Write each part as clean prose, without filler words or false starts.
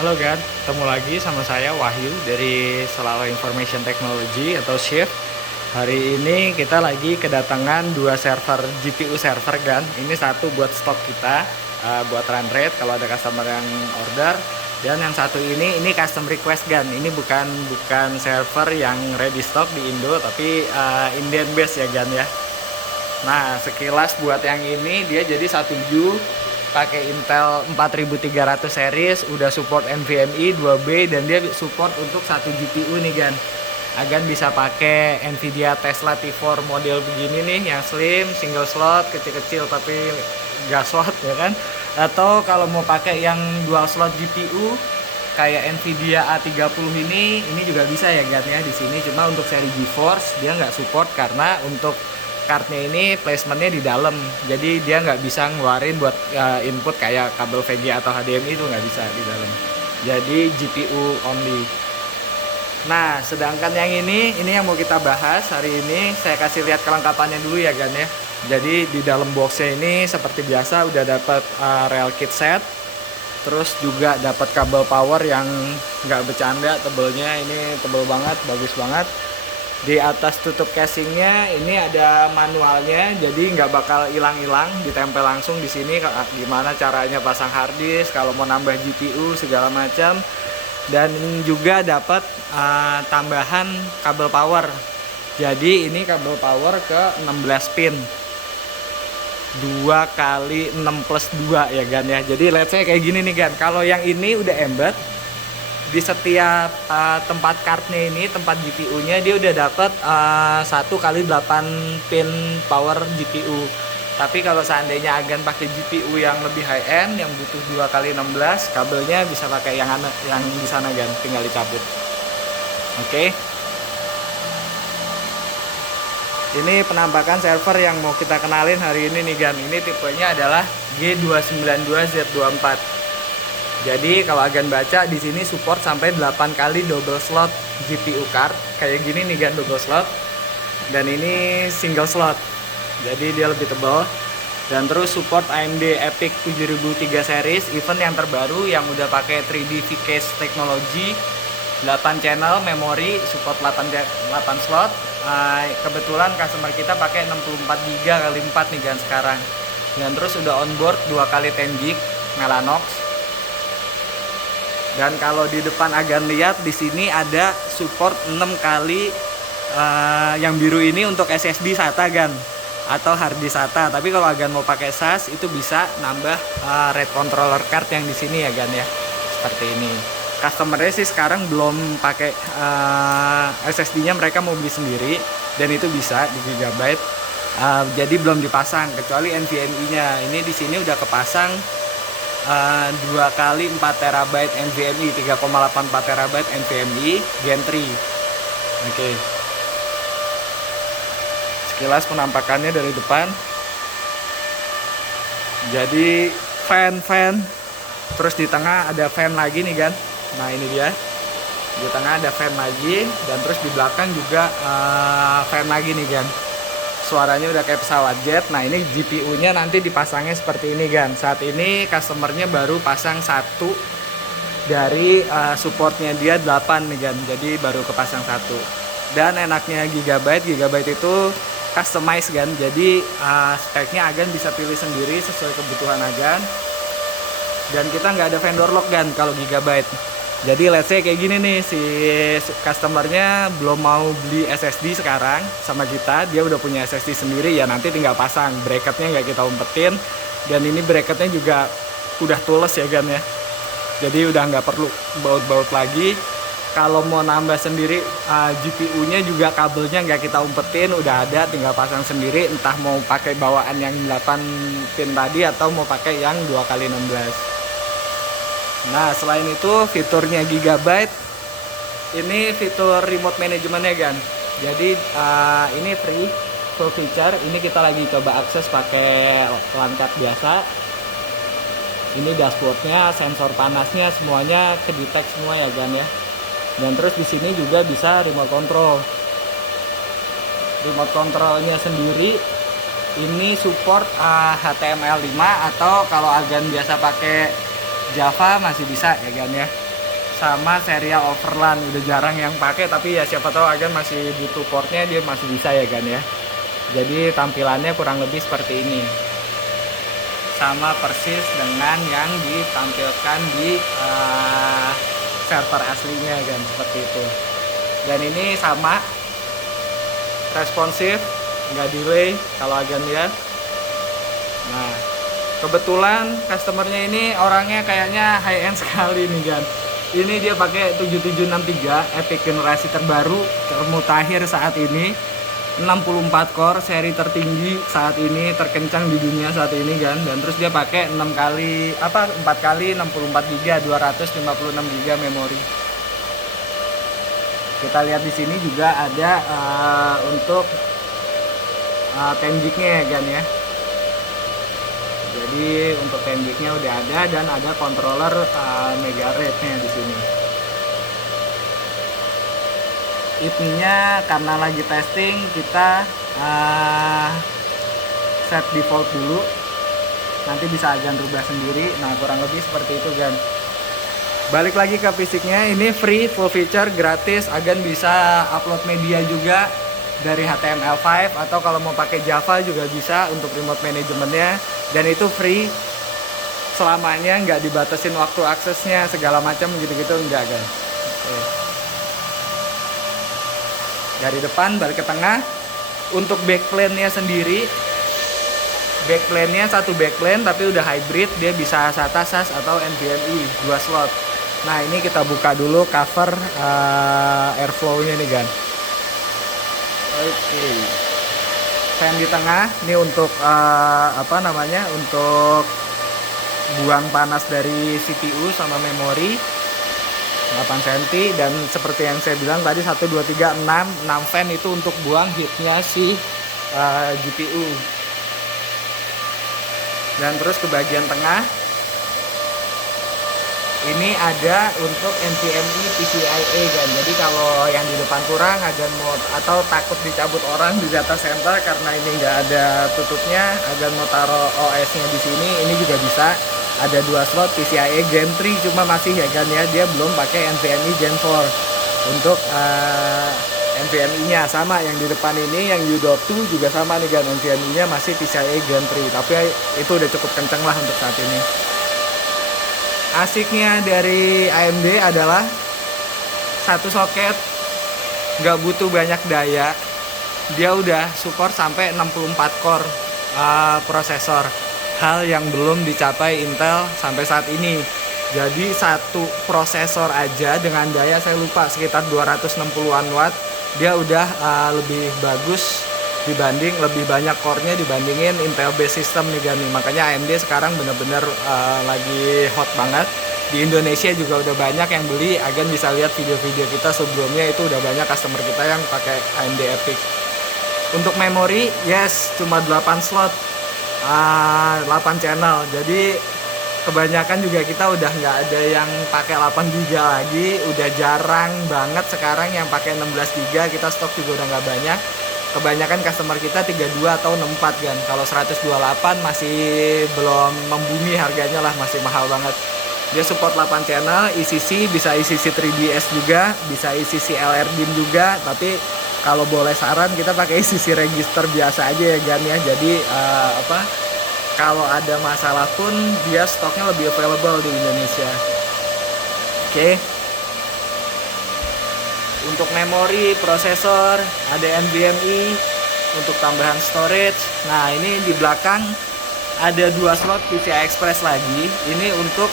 Halo Gan, ketemu lagi sama saya Wahyu dari Selala Information Technology atau Shift. Hari ini kita lagi kedatangan dua server GPU server Gan. Ini satu buat stok kita, buat run rate kalau ada customer yang order. Dan yang satu ini custom request Gan. Ini bukan server yang ready stock di Indo, tapi Indian base ya Gan ya. Nah, sekilas buat yang ini dia jadi 1U pakai Intel 4300 series, udah support NVMe 2B dan dia support untuk satu GPU nih Gan. Agan bisa pakai Nvidia Tesla T4 model begini nih yang slim, single slot, kecil-kecil tapi gas slot ya kan. Atau kalau mau pakai yang dual slot GPU kayak Nvidia A30 ini juga bisa ya Gan ya di sini. Cuma untuk seri GeForce dia nggak support karena untuk cardnya ini placementnya di dalam, jadi dia nggak bisa ngeluarin buat input kayak kabel VGA atau HDMI, itu nggak bisa di dalam, jadi GPU only. Nah, sedangkan yang ini yang mau kita bahas hari ini, saya kasih lihat kelengkapannya dulu ya Gan ya. Jadi di dalam boxnya ini seperti biasa udah dapat rail kit set, terus juga dapat kabel power yang nggak bercanda, tebelnya ini tebel banget, bagus banget. Di atas tutup casingnya ini ada manualnya, jadi nggak bakal hilang-hilang, ditempel langsung di sini gimana caranya pasang harddisk, kalau mau nambah GPU segala macam. Dan juga dapat tambahan kabel power. Jadi ini kabel power ke 16 pin 2 kali 6 plus 2 ya Gan ya. Jadi let's say kayak gini nih Gan, kalau yang ini udah embed di setiap tempat cardnya ini, tempat GPU-nya dia udah dapat 1 kali 8 pin power GPU. Tapi kalau seandainya Agan pakai GPU yang lebih high end, yang butuh 2 kali 16, kabelnya bisa pakai yang di sana Gan, tinggal dicabut. Oke. Ini penampakan server yang mau kita kenalin hari ini nih Gan. Ini tipenya adalah G292Z24. Jadi kalau Agan baca di sini support sampai 8 kali double slot GPU card. Kayak gini nih Gan, double slot. Dan ini single slot. Jadi dia lebih tebal. Dan terus support AMD EPYC 7003 series, even yang terbaru yang udah pakai 3D V-Case teknologi, 8 channel memori, support 8 slot. Kebetulan customer kita pakai 64 GB kali 4 nih Gan sekarang. Dan terus udah onboard 2 kali 10 GB Mellanox. Dan kalau di depan Agan lihat di sini ada support 6 kali yang biru ini untuk SSD SATA Gan atau harddisk SATA. Tapi kalau Agan mau pakai SAS itu bisa nambah RAID controller card yang di sini ya Gan ya. Seperti ini. Customernya sih sekarang belum pakai SSD-nya, mereka mau beli sendiri dan itu bisa di Gigabyte. Jadi belum dipasang kecuali NVMe-nya. Ini di sini udah kepasang 2 kali 4 TB NVMe, 3,84 TB NVMe Gen 3. Oke. Sekilas penampakannya dari depan. Jadi fan, terus di tengah ada fan lagi nih Gan. Nah ini dia. Di tengah ada fan lagi dan terus di belakang juga fan lagi nih Gan. Suaranya udah kayak pesawat jet. Nah ini GPU-nya nanti dipasangnya seperti ini Gan. Saat ini customernya baru pasang 1 dari supportnya dia 8 nih Gan. Jadi baru kepasang 1. Dan enaknya Gigabyte itu customize Gan. Jadi speknya Agan bisa pilih sendiri sesuai kebutuhan Agan. Dan kita nggak ada vendor lock Gan kalau Gigabyte. Jadi let's say kayak gini nih, si customernya belum mau beli SSD sekarang sama kita, dia udah punya SSD sendiri ya, nanti tinggal pasang bracketnya, nggak kita umpetin. Dan ini bracketnya juga udah tools ya Gan ya, jadi udah nggak perlu baut-baut lagi. Kalau mau nambah sendiri GPU-nya juga kabelnya nggak kita umpetin, udah ada, tinggal pasang sendiri. Entah mau pakai bawaan yang 8 pin tadi atau mau pakai yang 2 kali 16. Nah selain itu fiturnya Gigabyte, ini fitur remote manajemennya Gan. Jadi ini free full feature. Ini kita lagi coba akses pakai LAN card biasa. Ini dashboardnya, sensor panasnya semuanya kedetek semua ya Gan ya. Dan terus di sini juga bisa remote control. Remote controlnya sendiri ini support HTML5 atau kalau Agan biasa pakai Java masih bisa ya Gan ya. sama serial overland. Udah jarang yang pakai, tapi ya siapa tahu Agan masih butuh portnya, dia masih bisa ya kan ya. Jadi tampilannya kurang lebih seperti ini, sama persis dengan yang ditampilkan di server aslinya kan, seperti itu. Dan ini sama responsif, nggak delay kalau Agan lihat. Nah, kebetulan customernya ini orangnya kayaknya high end sekali nih kan. Ini dia pakai 7763 Epic generasi terbaru, termutakhir saat ini, 64 core, seri tertinggi saat ini, terkencang di dunia saat ini kan. Dan terus dia pakai 4 kali 64 GB, 256 GB memori. Kita lihat di sini juga ada untuk 10 GB-nya ya kan ya. Jadi untuk 10 GB-nya udah ada, dan ada controller mega rate-nya di sini. IP-nya karena lagi testing, kita set default dulu. Nanti bisa Agan rubah sendiri. Nah, kurang lebih seperti itu kan. Balik lagi ke fisiknya, ini free, full feature, gratis. Agan bisa upload media juga dari HTML5, atau kalau mau pakai Java juga bisa untuk remote manajemennya. Dan itu free selamanya, nggak dibatasin waktu aksesnya segala macam gitu-gitu, enggak kan. Oke. Dari depan balik ke tengah. Untuk backplane-nya sendiri, backplane-nya satu backplane tapi udah hybrid, dia bisa SATA, SAS atau NVMe 2 slot. Nah, ini kita buka dulu cover airflow-nya nih kan. Oke. Fan di tengah ini untuk untuk buang panas dari CPU sama memori, 8 cm. Dan seperti yang saya bilang tadi, 1, 2, 3, 6 fan itu untuk buang heatnya si GPU. Dan terus ke bagian tengah ini ada untuk NVMe PCIe kan. Jadi kalau yang di depan kurang, Agan mau atau takut dicabut orang di data center karena ini nggak ada tutupnya, Agan mau taruh OS-nya di sini, ini juga bisa. Ada 2 slot PCIe Gen 3, cuma masih ya kan ya, dia belum pakai NVMe Gen 4 untuk NVMe-nya. Sama yang di depan ini, yang U.2 juga sama nih kan, NVMe-nya masih PCIe Gen 3, tapi itu udah cukup kenceng lah untuk saat ini. Asiknya dari AMD adalah satu soket, nggak butuh banyak daya, dia udah support sampai 64 core prosesor, hal yang belum dicapai Intel sampai saat ini. Jadi satu prosesor aja dengan daya, saya lupa, sekitar 260-an watt, dia udah lebih bagus dibanding, lebih banyak core-nya dibandingin Intel based system nih kan. Makanya AMD sekarang bener-bener lagi hot banget. Di Indonesia juga udah banyak yang beli. Agan bisa lihat video-video kita sebelumnya, itu udah banyak customer kita yang pakai AMD Epic. Untuk memori, yes, cuma 8 slot, 8 channel. Jadi kebanyakan juga kita udah nggak ada yang pakai 8 GB lagi. Udah jarang banget sekarang yang pakai 16 GB. Kita stok juga udah nggak banyak. Kebanyakan customer kita 32 atau 64 kan. Kalau 128 masih belum membumi harganya lah, masih mahal banget. Dia support 8 channel, ECC, bisa ECC 3DS juga, bisa ECC LRDIMM juga. Tapi kalau boleh saran, kita pakai ECC register biasa aja ya Gan ya. Jadi kalau ada masalah pun dia stoknya lebih available di Indonesia. Oke. Untuk memori, prosesor, ada NVMe untuk tambahan storage. Nah, ini di belakang ada 2 slot PCI Express lagi. Ini untuk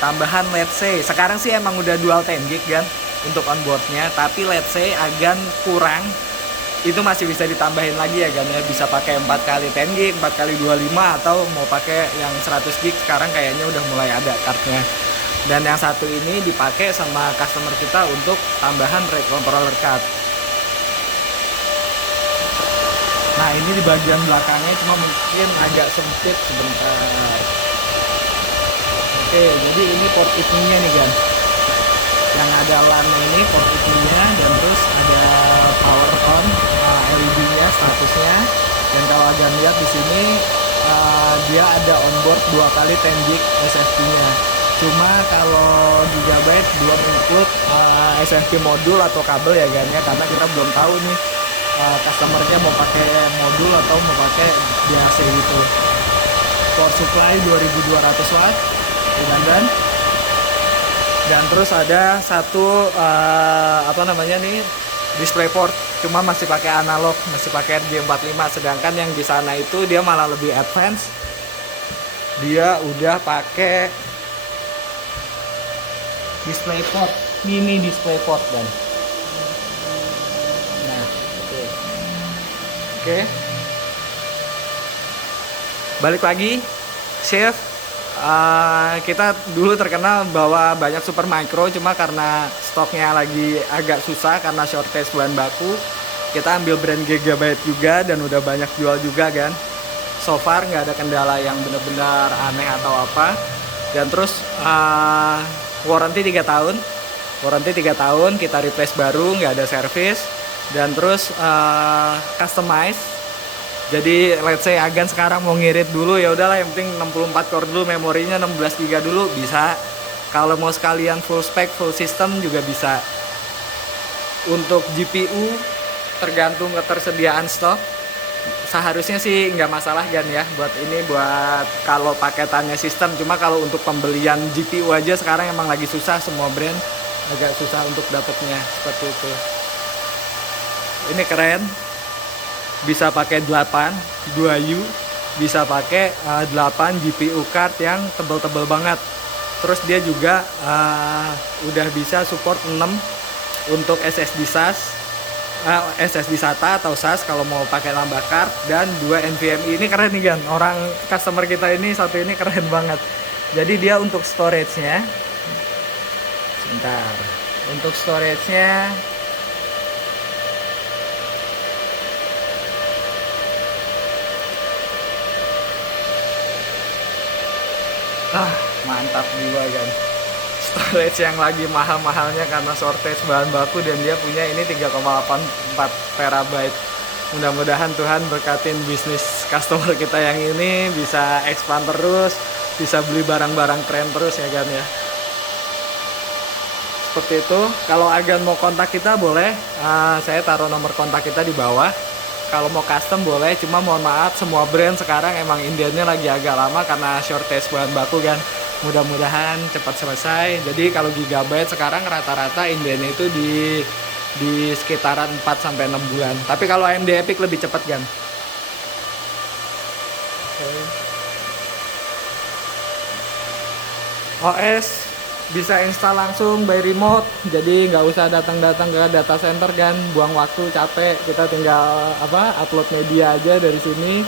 tambahan, let's say sekarang sih emang udah dual 10 GB kan untuk onboardnya, tapi let's say Agan kurang, itu masih bisa ditambahin lagi ya kan ya. Bisa pakai 4 kali 10 GB, 4 kali 25, atau mau pakai yang 100 GB, sekarang kayaknya udah mulai ada cardnya. Dan yang satu ini dipakai sama customer kita untuk tambahan RAID controller card. Nah, ini di bagian belakangnya cuma mungkin agak sempit sebentar. Oke, jadi ini port IP-nya nih kan. Yang ada LAN ini port IP-nya, dan terus ada power on, LED-nya, statusnya. Dan kalau Agan lihat di sini dia ada onboard 2 kali 10 GB SSD-nya. Cuma kalau gigabyte belum include SFP modul atau kabel ya gan ya, karena kita belum tahu nih customernya mau pakai modul atau mau pakai DC gitu. Power supply 2200 watt dan terus ada satu apa namanya nih, DisplayPort, cuma masih pakai analog, masih pakai RJ45, sedangkan yang di sana itu dia malah lebih advance, dia udah pakai DisplayPort, mini DisplayPort dan nah oke. Balik lagi Chef, kita dulu terkenal bahwa banyak super micro, cuma karena stoknya lagi agak susah karena shortage bahan baku, kita ambil brand Gigabyte juga dan udah banyak jual juga kan. So far nggak ada kendala yang benar-benar aneh atau apa. Dan terus warranty 3 tahun, kita replace baru, nggak ada service. Dan terus customize. Jadi let's say Agan sekarang mau ngirit dulu, ya udahlah, yang penting 64 core dulu, memorinya 16 GB dulu bisa. Kalau mau sekalian full spec, full system juga bisa. Untuk GPU tergantung ketersediaan stok. Seharusnya sih nggak masalah Gan ya, buat kalau paketannya sistem. Cuma kalau untuk pembelian GPU aja sekarang emang lagi susah, semua brand agak susah untuk dapatnya seperti itu. Ini keren. Bisa pakai 8 2U, bisa pakai 8 GPU card yang tebel-tebel banget. Terus dia juga udah bisa support 6 untuk SSD SAS, SSD SATA atau SAS kalau mau pakai nambah card, dan 2 NVMe. Ini keren nih Gan, orang customer kita ini satu ini keren banget. Jadi dia untuk storage-nya, sebentar, untuk storage-nya mantap juga kan. Storage yang lagi mahal-mahalnya karena shortage bahan baku, dan dia punya ini 3,84 terabyte. Mudah-mudahan Tuhan berkatin bisnis customer kita yang ini bisa expand terus, bisa beli barang-barang keren terus ya kan ya. Seperti itu. Kalau Agan mau kontak kita boleh, saya taruh nomor kontak kita di bawah. Kalau mau custom boleh, cuma mohon maaf semua brand sekarang emang indiannya lagi agak lama karena shortage bahan baku kan. Mudah-mudahan cepat selesai. Jadi kalau Gigabyte sekarang rata-rata indiannya itu di sekitaran 4-6 bulan. Tapi kalau AMD Epic lebih cepat kan. OS bisa install langsung by remote, jadi nggak usah datang-datang ke data center kan, buang waktu, capek. Kita tinggal upload media aja dari sini,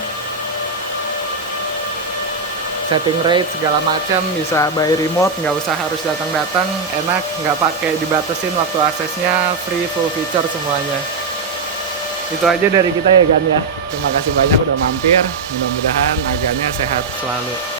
setting rate segala macam bisa by remote, nggak usah harus datang-datang, enak, nggak pakai dibatasin waktu aksesnya, free, full feature semuanya. Itu aja dari kita ya Gan ya. Terima kasih banyak udah mampir, mudah-mudahan Agannya sehat selalu.